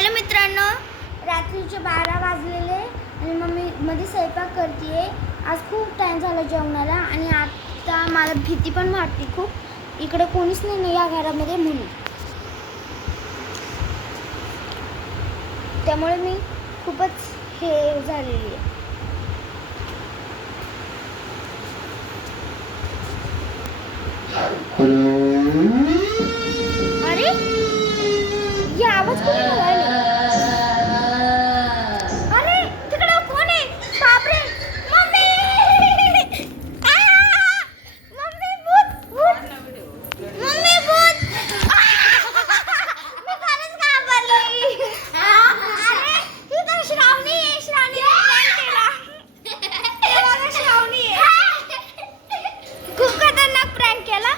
Hello मित्रांनो, रात्रीचे 12 वाजलेले आणि मम्मी मध्ये स्वयंपाक करते. आज खूप टाइम झाला जेवणाला आणि आता मला भीती पण वाटते खूप. इकडे कोणीच नाही या घरामध्ये म्हणून, त्यामुळे मी खूपच हे झालेली आहे. अरे ये आवाज कोणी आला? अरे तिकडे कोण आहे? बापरे, मम्मी मम्मी भूत भूत मम्मी भूत मी खरंच घाबरली. अरे ही तर श्रावणी आहे. श्रावणीने प्रँक केला. श्रावणी आहे. खूप खतरनाक प्रँक केला.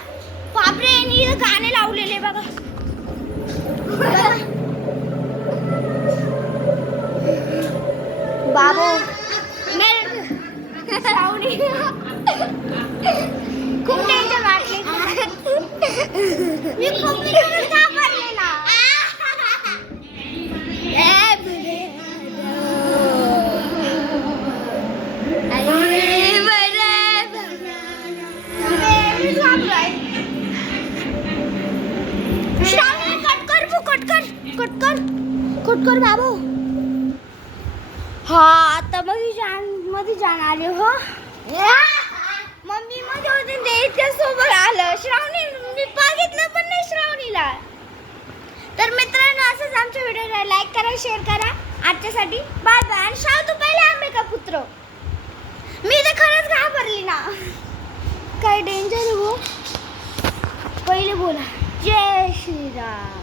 बापरे, यांनी गाणे लावलेले बघा. बाबू श्रावणी खूप टेन्शन वाटले. मी खूप घाबरले ना. श्रावणी कट कर बाबू. हा आता मध्ये जाण आले हो. मम्मी मध्ये होते ते इतक्या सोबत आलं. श्रावणी मी बघितलं पण नाही श्रावणीला. तर मित्रांनो, असंच आमच्या व्हिडिओला लाईक करा, शेअर करा. आजच्यासाठी बाय बाय. आणि शाव तू पहिले आंबे का पुत्र. मी तर खरंच घाबरली ना. काय डेंजर हो. पहिले बोला जय श्रीराम.